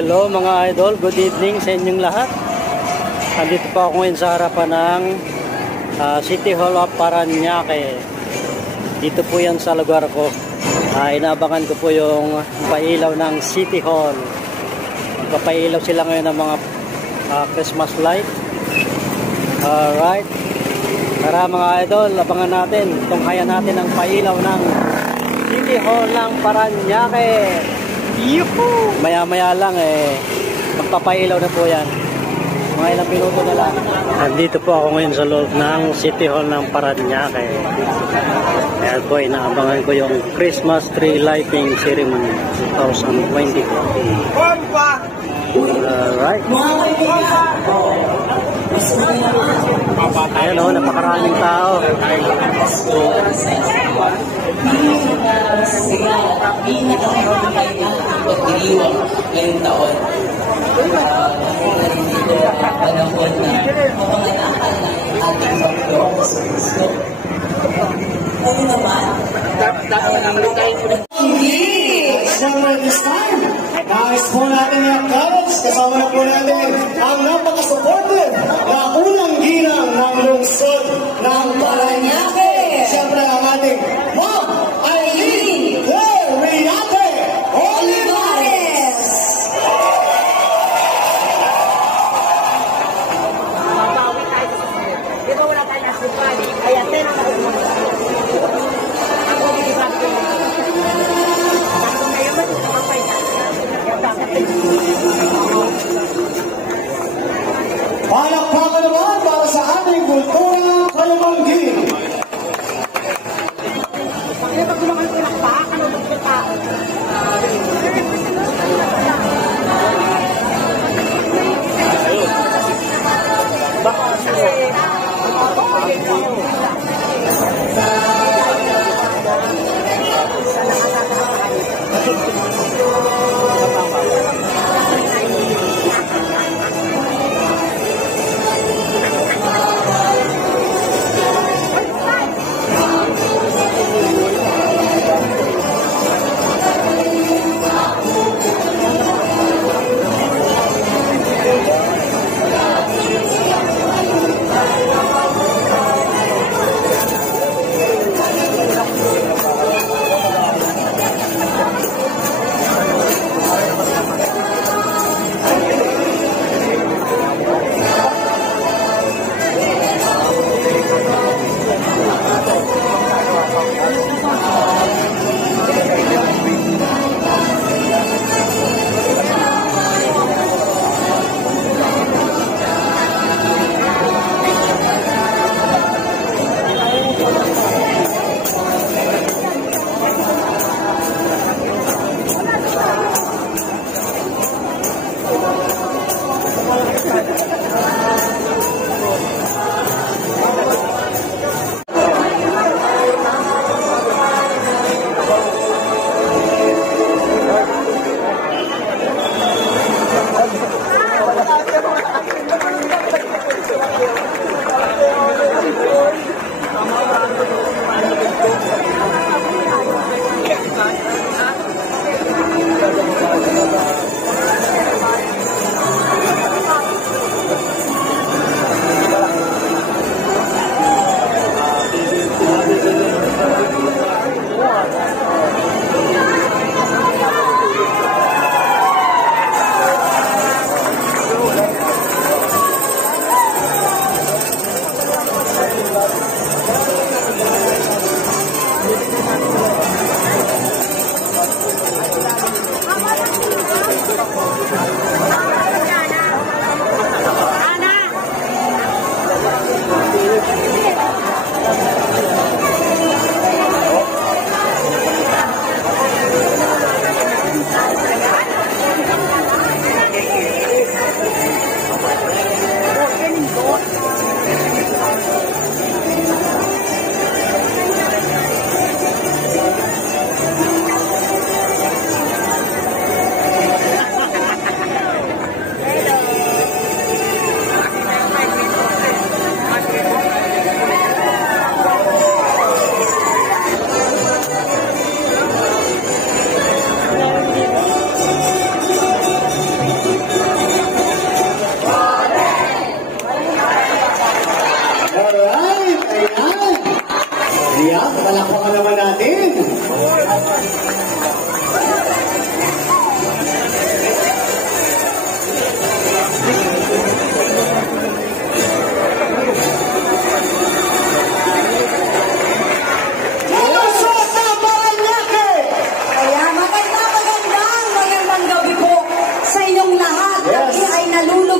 Hello mga idol, good evening sa inyong lahat. Andito pa ako ngayon sa harapan ng City Hall of Parañaque. Dito po yan sa lugar ko. Inaabangan ko po yung pailaw ng City Hall. Papailaw sila ngayon ng mga Christmas light. Alright. Tara mga idol, abangan natin. Tunghayan natin ang pailaw ng City Hall ng Parañaque. Yuhu! Maya-maya lang magpapailaw na po yan. Mga ilang minuto na lang. Nandito po ako ngayon sa loob ng City Hall ng Parañaque. Ayan po, inaabangan ko yung Christmas tree lighting ceremony 2020. Alright. Ayan o, napakaraming tao. Ngayong taon, panahon na pamanganakan ng ating magdokso. Ano naman? Dapat naman tayo po ng Siyempre, this time, nais po natin yung courage, kasama na po natin ang napaka-supportive na unang ginang ng lungsod ng Parañaque. Siyempre, ang ating Ma'am Aileen Riate Olivares. Mabawi tayo sa susunod. Di ba wala tayo nasipal? Kaya tenang ako mga ako mag-isip ko. Ako ngayon ba ito kapay na? Palakpakan naman para sa ating kultura Kalumanggin. Kaya pag gumawa ng pinakpak, ano ba ito tao?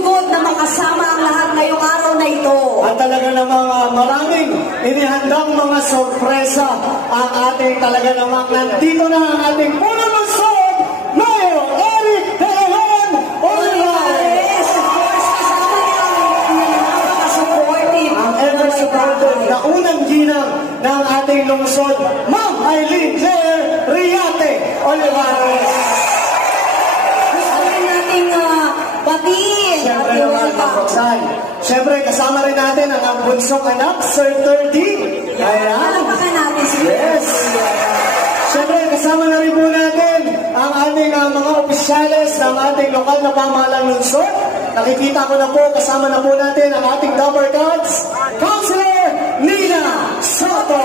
good na makasama ang lahat ngayong araw na ito. At talaga namang maraming inihandang mga sorpresa ang ating talaga namang nandito na ang ating unang lungsod, Mayor Eric De Leon Olivares. Of course, kasama niya ang napaka-supportive. Ang ever-supportive na unang ginang ng ating lungsod, Ma'am Eileen Claire Riate Olivares. Gusto rin nating batiin. Siyempre naman, Roxanne. Siyempre, kasama rin natin ang bunsong anak, Sir 30. Ayan. Palakpakan natin si Yes. Siyempre, kasama na rin po natin ang ating mga opisyales ng ating lokal na pamahalang lungsod. Nakikita ko na po, kasama na po natin ang ating Dapper Cats, Councilor Nina Soto.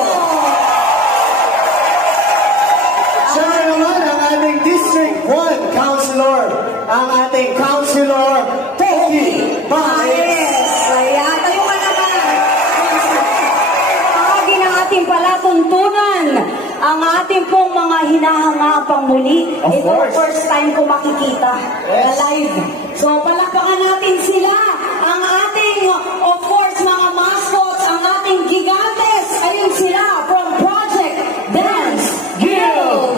Siyempre naman ang ating District 1 Councilor, ang ating Councilor Toki Baez. Ayan, tayo ka naman. Tawagin ang ating palatuntunan. Ang ating pong mga hinahangaang pangmuli. Of Ito course. first time ko makikita na Yes. live. So palakpakan natin sila. Ang ating, of course, mga mascots, ang ating gigantes. Ayun sila from Project Dance Guild.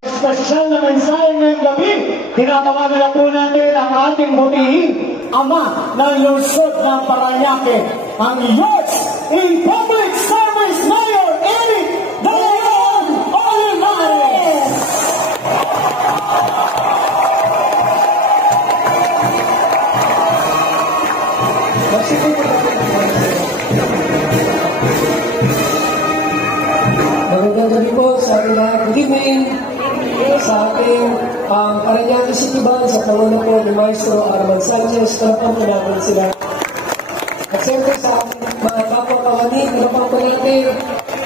Espesyal na mensahe ngayong gabi, tinatawagan na po natin ang ating butihing ama ng lungsod ng Parañaque, ang yours in public service, Mayor Eric De Leon Olivares. Magandang gabi po sa ating lahat. Good evening sa ating Parañaque City Band sa pangulo po ni Maestro Arman Sanchez. Talagang po namin sila. At siyempre sa ating mga kapwa-kawani, talagang po natin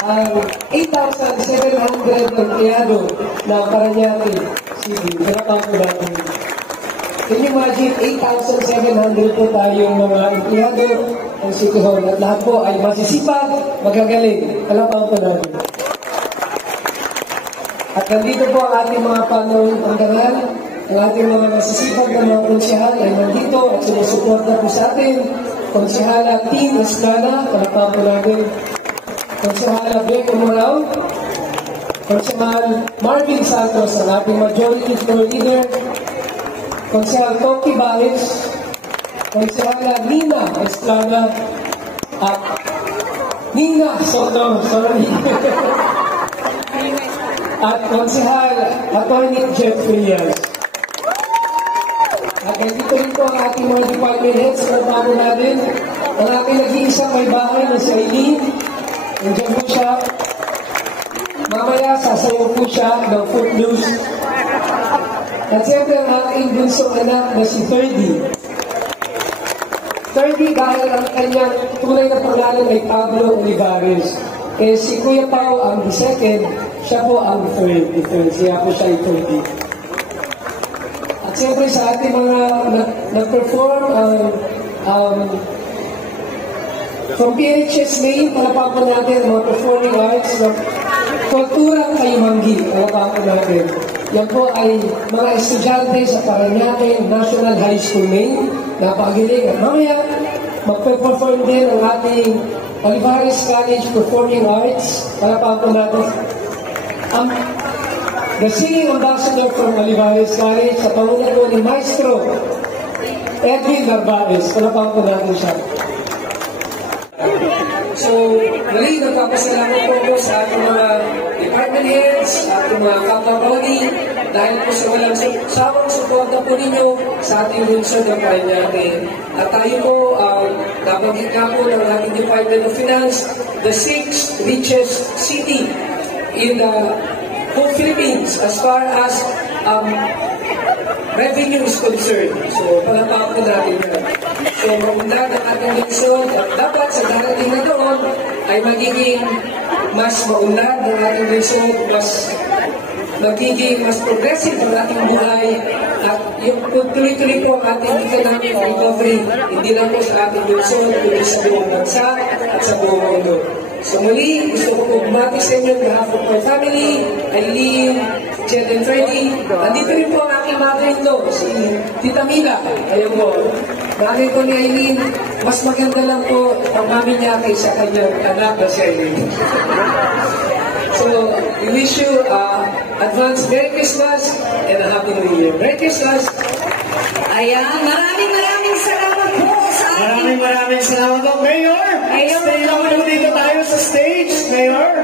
ang 8,700 empleyado ng Parañaque City. Talagang po natin. Can you imagine, 8,700 po tayong mga empleyado ng City Hall at lahat po ay masisipag, magagaling. Talagang po natin. At nandito po ang ating mga panunanggaran, ang ating mga masisipag na mga konsehal ay nandito at sumusuporta po sa atin. Konsehala Team Estrada, palakpakan po natin. Konsehala Beco Morao, Konsehal Marvin Santos, ang ating majority floor leader. Konsehal Toki Baez, Konsehala Nina Estrada at Nina Soto, sorry. At Konsehal Atty. Jeff Frias. At dito rin po ang ating mga department heads na bago natin. Ang ating nag-iisang may bahay na si Aileen. Nandiyan po siya. Mamaya sasayaw po siya ng Footloose. At siyempre ang ating bunsong anak na si Ferdy. Ferdy dahil ang kanyang tunay na pangalan ay Pablo Olivares. Eh si Kuya Pao ang second, siya po ang third. Siya po siya ay Ferdy. At siyempre sa ating mga nag-perform from PHS Maine, palapapan natin ang mga performing arts ng Kulturang Kaymanggi, palapapan natin. Yan po ay mga estudyante sa Parañaque National High School Maine. Napakagiling. At mamaya, magpe-perform din ang ating Olivares College Performing Arts. Palapapan natin. The singing ambassador from Olivares College sa pangunan po ni Maestro Edwin Narvaez. Palapapan natin siya. So, muli, nagpapasalamat po po sa ating mga department heads, ating mga kapwa-body, dahil po sa walang sawang suporta po ninyo sa ating lungsod ng Parañaque. At tayo po, nabanggit nga po ng ating Department of Finance, the 6th richest city in the whole Philippines as far as revenue is concerned. So, palapakan po natin yan. So, maunlad ang ating lungsod at dapat sa darating na doon ay magiging mas maunlad ang ating lungsod, magiging mas progressive ang ating buhay at yung tuloy-tuloy po ang ating economic recovery, hindi lang po sa ating lungsod, kundi sa buong bansa at sa buong mundo. So muli, gusto ko po bumati sa inyo on behalf of my family, Aileen, Jed and Freddy. Nandito rin po ang aking mother-in-law, si Tita Mila. Ayun po. Bakit ko ni Aileen, mas maganda lang po ang mami niya kaysa kanyang anak na si Aileen. So, we wish you advance Merry Christmas and a Happy New Year. Merry Christmas! Ayan, maraming salamat po sa ating... Maraming salamat po, Mayor! Stay lang po dito tayo sa stage, Mayor.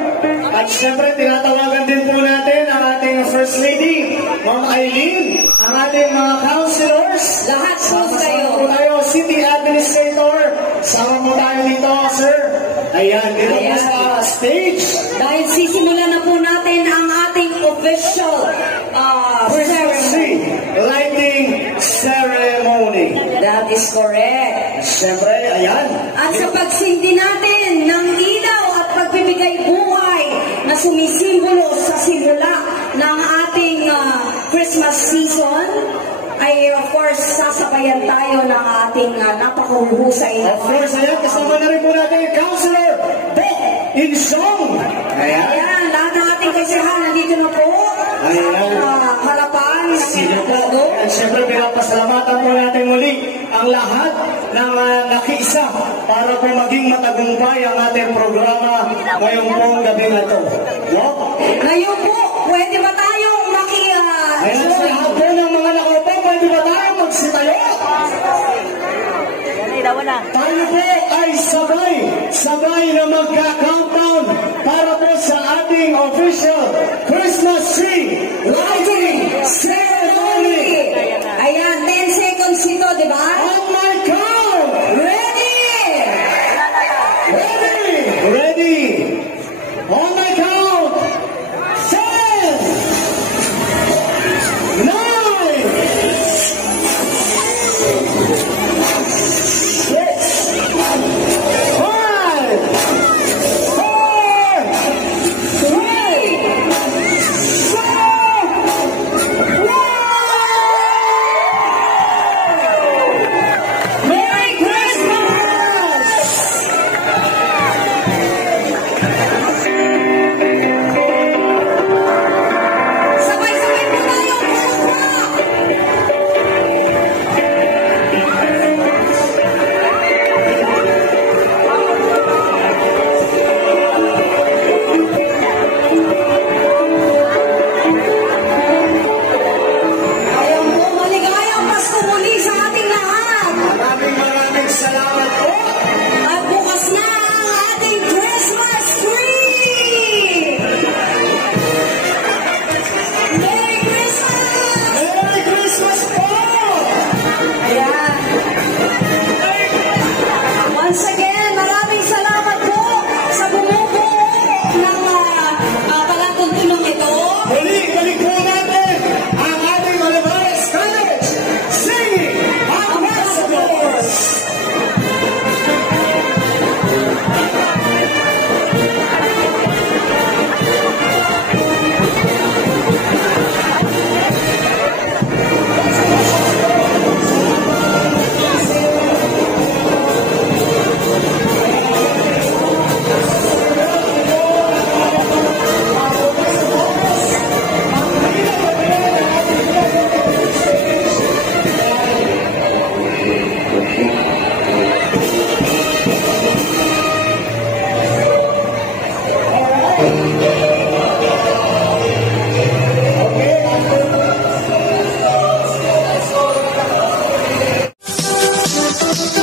At syempre, tinatawagan din po natin ang ating First Lady, Ma'am Aileen, ang ating mga councilors. Lahat po kayo. Sama po tayo, City Administrator. Sama po tayo dito, sir. Ayan, dito po sa stage. Dahil sisimulan na po natin ang ating official ceremony. Lighting ceremony. That is correct. Siyempre, ayan. At sa pagsindi natin ng ilaw at pagbibigay buhay na sumisimbolo sa simula ng ating Christmas season, ay of course sasabayan tayo ng ating napakahuhusay na Of course, ayan, kasama na rin po natin yung Councilor Bok Insong. Ayan, lahat ng ating kasihan nandito na po sa harapan ng Sino po? At syempre, pinapasalamatan po natin muli ang lahat ng nakiisa para po maging matagumpay ang ating programa ngayong pong gabi na ito. No? Ngayon po, pwede ba tayong Ayan, sa lahat po ng mga nakaupo, pwede ba tayo magsitayo? Tayo po ay sabay na magka-countdown para po sa ating official Christmas tree lighting ceremony. Ayan, 10 seconds ito, di ba? On my count! Ready! On my count! 10! 9! 6! 5! 4! 3! 2! 1! Thank you.